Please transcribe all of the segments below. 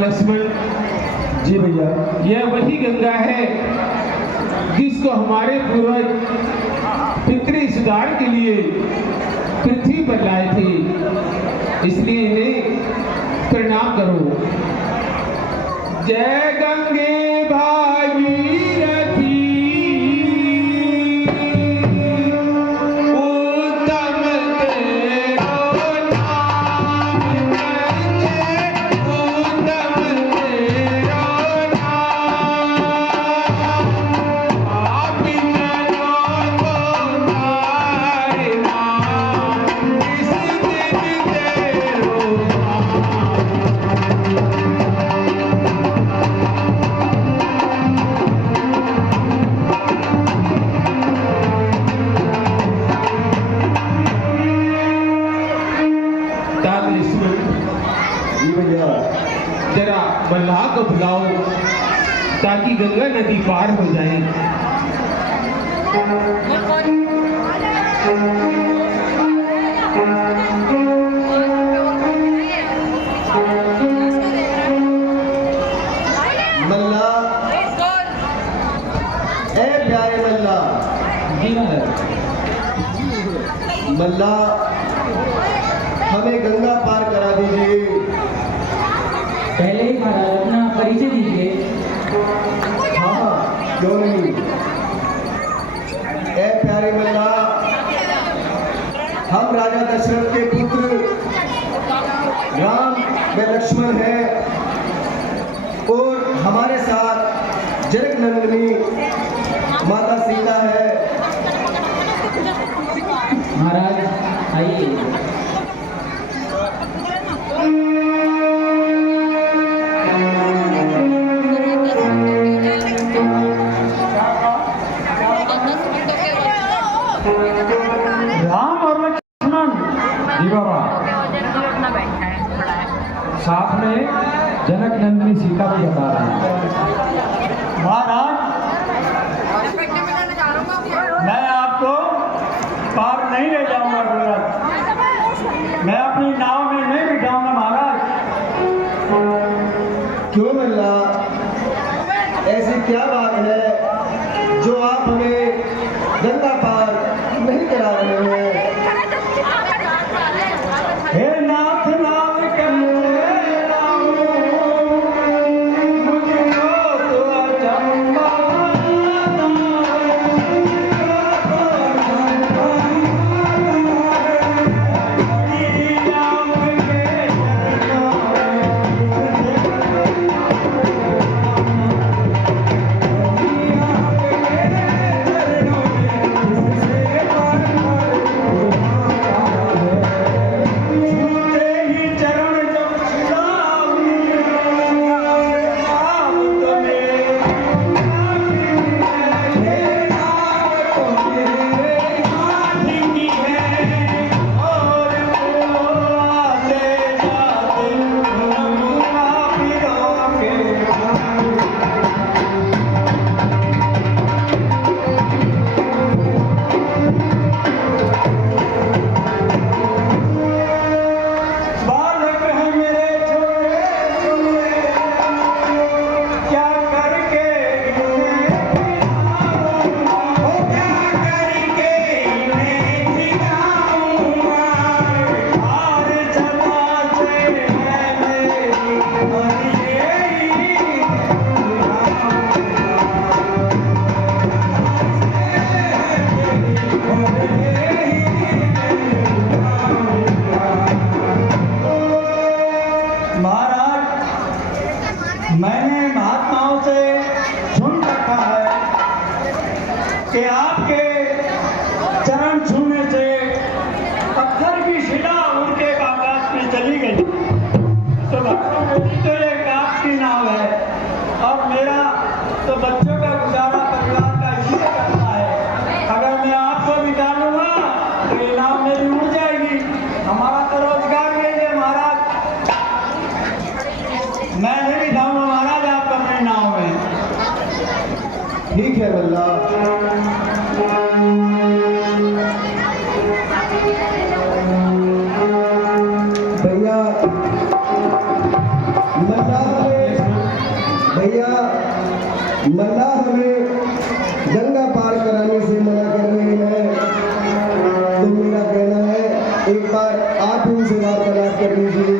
लक्ष्मण जी भैया, यह वही गंगा है जिसको हमारे पूर्वज पितृ सुधार के लिए पृथ्वी पर लाए थे, इसलिए इन्हें प्रणाम करो। जय गंगे भागीरथी उत्तम तेरो नाम गंगे उत्तम तेरो नाम आप जनों को तारना इस दिन तेरो जरा मल्लाह को बुलाओ ताकि गंगा नदी पार हो जाए। मल्ला, ए प्यारे मल्ला, मल्ला हमें गंगा पार करा दीजिए। पहले ही महाराज अपना परिचय दीजिए। हाँ, क्यों नहीं। ए प्यारे मल्ला, हम राजा दशरथ के पुत्र राम व लक्ष्मण हैं और हमारे साथ जनक नंदिनी माता सीता है। महाराज आइए। राम और लक्ष्मण जी बाबा, साथ में जनक नंदिनी सीता भी बता रहे हैं। महाराज, मैं आपको पार नहीं ले जाऊंगा गुजरात, मैं अपनी नाव में नहीं बिठाऊंगा महाराज। क्यों मल्ला, ऐसी क्या बात है जो आप हमें गंगा पार नहीं करा रहे हैं? हे नाथ नाम करने लाऊं, मुझको तो अचंभा मैंने महात्माओं से सुन रखा है कि आपके चरण छूने से पत्थर की शिला उड़ के आकाश में चली गई। तो तो एक आपकी नाव है और मेरा तो बच्चों का गुजारा परिवार का इसी से करना है। अगर मैं आपको निकालूंगा तो ये नाव मेरी उड़ जाएगी, हमारा तो रोजगार नहीं है महाराज। मैं नहीं बिठाऊंगा महाराज आप अपने नाव में। ठीक है मल्ला। भैया मल्ला हमें गंगा पार कराने से मना कर रहे हैं, तो मेरा कहना है एक बार आप ही उनसे वार्तालाप कर लीजिए।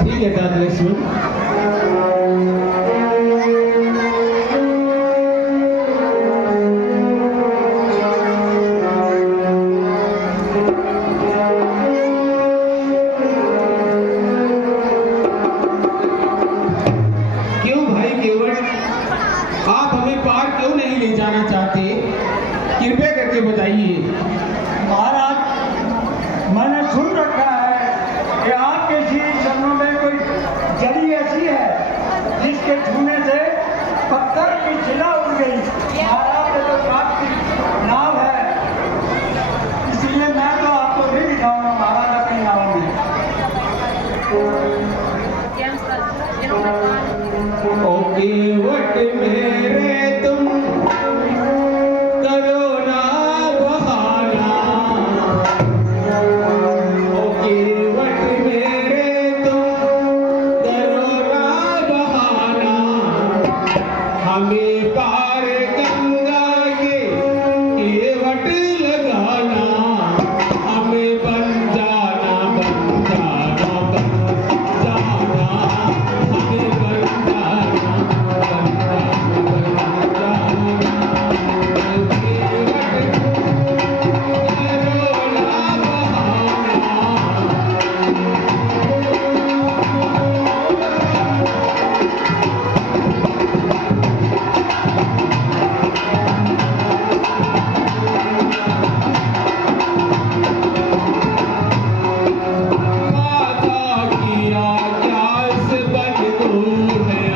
ठीक है दादा लक्ष्मण। नहीं ले जाना चाहते, कृपया करके बताइए। महाराज, मैंने सुन रखा है कि आपके श्री चरणों में कोई जड़ी ऐसी है जिसके छूने से पत्थर की शिला उड़ गई। महाराज, ये तो काट की नाव है, इसलिए मैं तो आपको भी दिखाऊंगा महाराज अपनी नाव में। ओ केवट मेरे तुम करो ना बहाना, ओ केवट मेरे तुम करो ना बहाना, हमें पार गंगा के केवट लगाना, हमें बन जाना बन जाना बन जाना, हमें बन जाना बन जाना बन जाना, केवट करो ना बहाना। माता की आज्ञा से बन दूर है